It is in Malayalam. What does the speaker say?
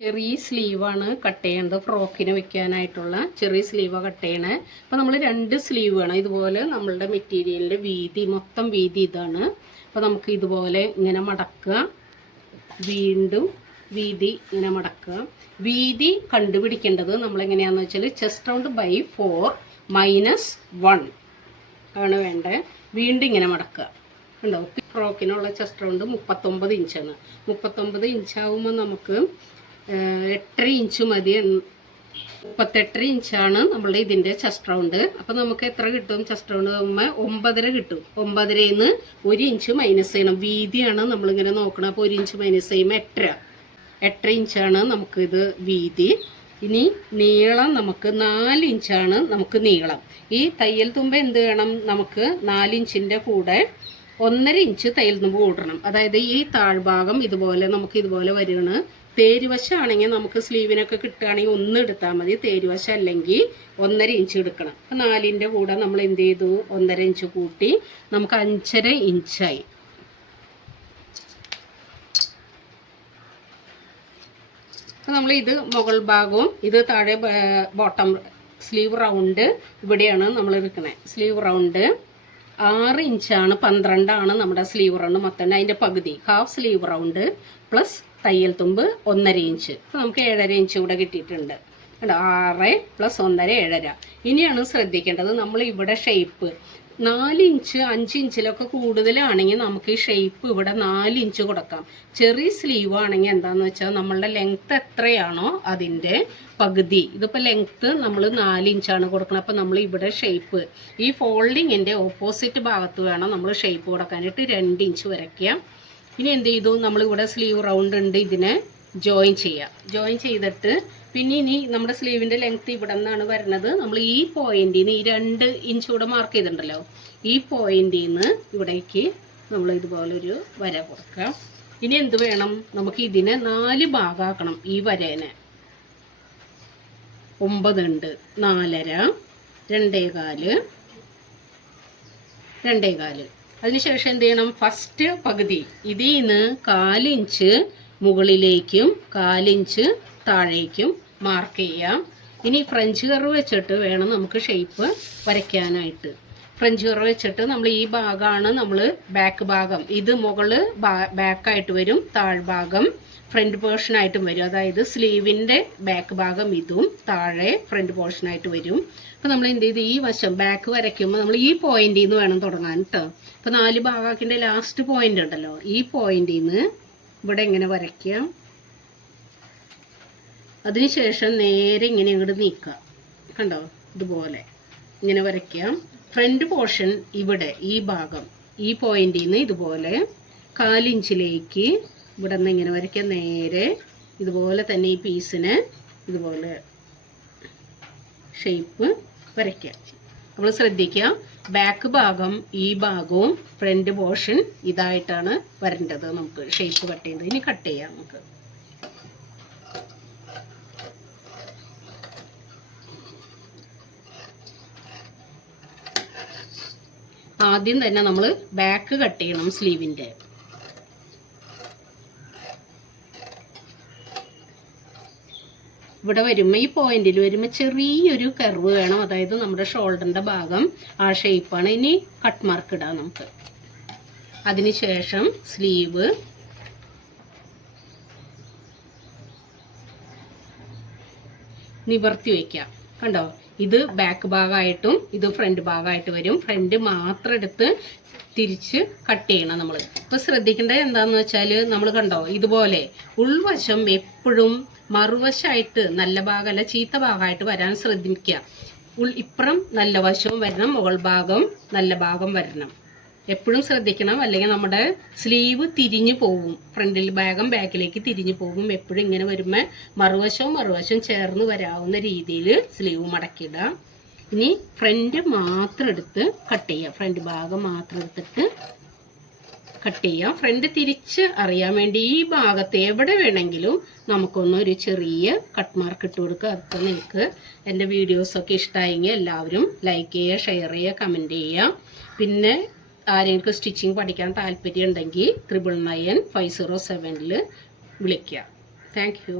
ചെറിയ സ്ലീവാണ് കട്ട് ചെയ്യേണ്ടത്. ഫ്രോക്കിന് വെക്കാനായിട്ടുള്ള ചെറിയ സ്ലീവാണ് കട്ട് ചെയ്യണേ. അപ്പോൾ നമ്മൾ 2 സ്ലീവ് വേണം. ഇതുപോലെ നമ്മളുടെ മെറ്റീരിയലിൻ്റെ വീതി, മൊത്തം വീതി ഇതാണ്. അപ്പോൾ നമുക്ക് ഇതുപോലെ ഇങ്ങനെ മടക്കുക, വീണ്ടും വീതി ഇങ്ങനെ മടക്കുക. വീതി കണ്ടുപിടിക്കേണ്ടത് നമ്മളെങ്ങനെയാണെന്ന് വെച്ചാൽ ചെസ്റ്റ് റൗണ്ട് ബൈ 4 - 1 ആണ് വേണ്ടത്. വീണ്ടും ഇങ്ങനെ മടക്കുക. ഉണ്ടോ? ഫ്രോക്കിനുള്ള ചെസ്റ്റ് റൗണ്ട് 39 ഇഞ്ചാണ്. 39 ഇഞ്ചാവുമ്പോൾ നമുക്ക് 8.5 ഇഞ്ച് മതി. 38 ഇഞ്ചാണ് നമ്മളുടെ ഇതിൻ്റെ ചെസ്റ്റ് റൗണ്ട്. അപ്പോൾ നമുക്ക് എത്ര കിട്ടും? ചെസ്റ്റ് റൗണ്ട് ആകുമ്പോൾ 9.5 കിട്ടും. 9.5ൽ നിന്ന് 1 ഇഞ്ച് മൈനസ് ചെയ്യണം. വീതിയാണ് നമ്മളിങ്ങനെ നോക്കണം. അപ്പോൾ 1 ഇഞ്ച് മൈനസ് ചെയ്യുമ്പോൾ 8 ഇഞ്ചാണ് നമുക്കിത് വീതി. ഇനി നീളം നമുക്ക് 4 ഇഞ്ചാണ് നമുക്ക് നീളം. ഈ തയ്യൽ തുമ്പ് എന്ത് വേണം? നമുക്ക് 4 ഇഞ്ചിൻ്റെ കൂടെ 1.5 ഇഞ്ച് തയ്യൽ തുമ്പ് കൂട്ടണം. അതായത് ഈ താഴ്ഭാഗം ഇതുപോലെ നമുക്ക് ഇതുപോലെ വരികയാണ്. തേരുവശമാണെങ്കിൽ നമുക്ക് സ്ലീവിനൊക്കെ കിട്ടുകയാണെങ്കിൽ 1 എടുത്താൽ മതി. തേരുവശം അല്ലെങ്കിൽ 1.5 ഇഞ്ച് എടുക്കണം. അപ്പം 4ൻ്റെ കൂടെ നമ്മൾ എന്ത് ചെയ്തു? 1.5 ഇഞ്ച് കൂട്ടി നമുക്ക് 5.5 ഇഞ്ചായി. അപ്പം നമ്മൾ ഇത് മുകൾ ഭാഗവും ഇത് താഴെ ബോട്ടം സ്ലീവ് റൗണ്ട് ഇവിടെയാണ് നമ്മൾ എടുക്കുന്നത്. സ്ലീവ് റൗണ്ട് 6 ഇഞ്ചാണ്, 12ആണ് നമ്മുടെ സ്ലീവ് റൗണ്ട് മൊത്തം. അതിൻ്റെ പകുതി ഹാഫ് സ്ലീവ് റൗണ്ട് പ്ലസ് തയ്യൽ തുമ്പ് 1.5 ഇഞ്ച്. അപ്പോൾ നമുക്ക് 7.5 ഇഞ്ച് കൂടെ കിട്ടിയിട്ടുണ്ട്. 6 + 1.5 7.5. ഇനിയാണ് ശ്രദ്ധിക്കേണ്ടത്, നമ്മൾ ഇവിടെ ഷേപ്പ് 4 ഇഞ്ച് 5 ഇഞ്ചിലൊക്കെ കൂടുതലാണെങ്കിൽ നമുക്ക് ഈ ഷേപ്പ് ഇവിടെ 4 ഇഞ്ച് കൊടുക്കാം. ചെറിയ സ്ലീവ് ആണെങ്കിൽ എന്താണെന്ന് വെച്ചാൽ നമ്മളുടെ ലെങ്ത്ത് എത്രയാണോ അതിൻ്റെ പകുതി. ഇതിപ്പോൾ ലെങ്ത്ത് നമ്മൾ 4 ഇഞ്ചാണ് കൊടുക്കണം. അപ്പോൾ നമ്മൾ ഇവിടെ ഷേപ്പ് ഈ ഫോൾഡിങ്ങിൻ്റെ ഓപ്പോസിറ്റ് ഭാഗത്ത് വേണം നമ്മൾ ഷേപ്പ് കൊടുക്കാനായിട്ട്. 2 ഇഞ്ച് വരയ്ക്കാം. ഇനി എന്ത് ചെയ്തു? നമ്മളിവിടെ സ്ലീവ് റൗണ്ട് ഉണ്ട്, ഇതിനെ ജോയിൻ ചെയ്യാം. ജോയിൻ ചെയ്തിട്ട് പിന്നെ ഇനി നമ്മുടെ സ്ലീവിൻ്റെ ലെങ്ത്ത് ഇവിടെ നിന്നാണ് വരുന്നത്. നമ്മൾ ഈ പോയിന്റിൽ നിന്ന് ഈ 2 ഇഞ്ച് കൂടെ മാർക്ക് ചെയ്തിട്ടുണ്ടല്ലോ, ഈ പോയിന്റിൽ നിന്ന് ഇവിടേക്ക് നമ്മൾ ഇതുപോലൊരു വര കൊടുക്കാം. ഇനി എന്ത് വേണം? നമുക്ക് ഇതിനെ 4 ഭാഗമാക്കണം. ഈ വരേനെ 9 ഉണ്ട്, 4.5, 2.25, 2.25. അതിനുശേഷം എന്ത് ചെയ്യണം? ഫസ്റ്റ് പകുതി ഇതിൽ നിന്ന് 4 ഇഞ്ച് മുകളിലേക്കും 4 ഇഞ്ച് താഴേക്കും മാർക്ക് ചെയ്യാം. ഇനി ഫ്രഞ്ച് കർവ് വെച്ചിട്ട് വേണം നമുക്ക് ഷേപ്പ് വരയ്ക്കാനായിട്ട്. ഫ്രഞ്ച് കർവ് വെച്ചിട്ട് നമ്മൾ ഈ ഭാഗമാണ് നമ്മൾ ബാക്ക് ഭാഗം. ഇത് മുകളിൽ ബാക്കായിട്ട് വരും, താഴ്ഭാഗം ഫ്രണ്ട് പോർഷനായിട്ടും വരും. അതായത് സ്ലീവിൻ്റെ ബാക്ക് ഭാഗം ഇതും താഴെ ഫ്രണ്ട് പോർഷനായിട്ട് വരും. അപ്പോൾ നമ്മൾ എന്ത് ചെയ്ത് ഈ വശം ബാക്ക് വരയ്ക്കുമ്പോൾ നമ്മൾ ഈ പോയിന്റിൽ നിന്ന് വേണം തുടങ്ങാൻ കേട്ടോ. അപ്പോൾ 4 ഭാഗത്തിൻ്റെ ലാസ്റ്റ് പോയിന്റ് ഉണ്ടല്ലോ, ഈ പോയിന്റിൽ നിന്ന് ഇവിടെ ഇങ്ങനെ വരയ്ക്കാം. അതിനുശേഷം നേരെ ഇങ്ങനെ ഇങ്ങോട്ട് നീക്കുക. കണ്ടോ? ഇതുപോലെ ഇങ്ങനെ വരയ്ക്കാം. ഫ്രണ്ട് പോർഷൻ ഇവിടെ ഈ ഭാഗം ഈ പോയിന്റിൽ നിന്ന് ഇതുപോലെ 4 ഇഞ്ചിലേക്ക് ഇവിടെ നിന്ന് ഇങ്ങനെ വരയ്ക്കാം. നേരെ ഇതുപോലെ തന്നെ ഈ പീസിന് ഇതുപോലെ ഷേപ്പ് വരയ്ക്കാം. നമ്മൾ ശ്രദ്ധിക്കുക, ബാക്ക് ഭാഗം ഈ ഭാഗവും ഫ്രണ്ട് പോർഷൻ ഇതായിട്ടാണ് വരേണ്ടത്. നമുക്ക് ഷേപ്പ് കട്ട് ചെയ്യുന്നത്. ഇനി കട്ട് ചെയ്യാം. നമുക്ക് ആദ്യം തന്നെ നമ്മൾ ബാക്ക് കട്ട് ചെയ്യണം സ്ലീവിൻ്റെ. ഇവിടെ വരുമ്പോൾ ഈ പോയിന്റിൽ വരുമ്പോൾ ചെറിയൊരു കർവ് വേണം. അതായത് നമ്മുടെ ഷോൾഡറിൻ്റെ ഭാഗം ആ ഷേപ്പാണ്. ഇനി കട്ട് മാർക്ക് ഇടാം നമുക്ക്. അതിനുശേഷം സ്ലീവ് നിവർത്തി വയ്ക്കാം. കണ്ടോ? ഇത് ബാക്ക് ഭാഗമായിട്ടും ഇത് ഫ്രണ്ട് ഭാഗമായിട്ട് വരും. ഫ്രണ്ട് മാത്രം എടുത്ത് തിരിച്ച് കട്ട് ചെയ്യണം നമ്മൾ. ഇപ്പോൾ ശ്രദ്ധിക്കേണ്ടത് എന്താണെന്ന് വെച്ചാൽ നമ്മൾ കണ്ടോ ഇതുപോലെ ഉൾവശം എപ്പോഴും മറുവശമായിട്ട് നല്ല ഭാഗമല്ല ചീത്ത ഭാഗമായിട്ട് വരാൻ ശ്രദ്ധിക്കുക. ഇപ്പുറം നല്ല വശവും വരണം, മുകൾ ഭാഗം നല്ല ഭാഗം വരണം. എപ്പോഴും ശ്രദ്ധിക്കണം, അല്ലെങ്കിൽ നമ്മുടെ സ്ലീവ് തിരിഞ്ഞു പോകും. ഫ്രണ്ടിൽ ഭാഗം ബാക്കിലേക്ക് തിരിഞ്ഞു പോകും. എപ്പോഴും ഇങ്ങനെ വരുമ്പോൾ മറുവശവും ചേർന്ന് വരാവുന്ന രീതിയിൽ സ്ലീവ് മടക്കിയിടാം. ഇനി ഫ്രണ്ട് മാത്രം എടുത്ത് കട്ട് ചെയ്യാം. ഫ്രണ്ട് ഭാഗം മാത്രം എടുത്തിട്ട് കട്ട് ചെയ്യാം. ഫ്രണ്ട് തിരിച്ച് അറിയാൻ വേണ്ടി ഈ ഭാഗത്ത് എവിടെ വേണമെങ്കിലും നമുക്കൊന്നൊരു ചെറിയ കട്ട് മാർക്ക് ഇട്ട് കൊടുക്കുക. അതൊക്കെ നിങ്ങൾക്ക് എൻ്റെ വീഡിയോസൊക്കെ ഇഷ്ടമായെങ്കിൽ എല്ലാവരും ലൈക്ക് ചെയ്യുക, ഷെയർ ചെയ്യുക, കമൻറ്റ് ചെയ്യുക. പിന്നെ ആരെങ്കിലും സ്റ്റിച്ചിങ് പഠിക്കാൻ താല്പര്യം ഉണ്ടെങ്കിൽ 999507 വിളിക്കുക. Thank you.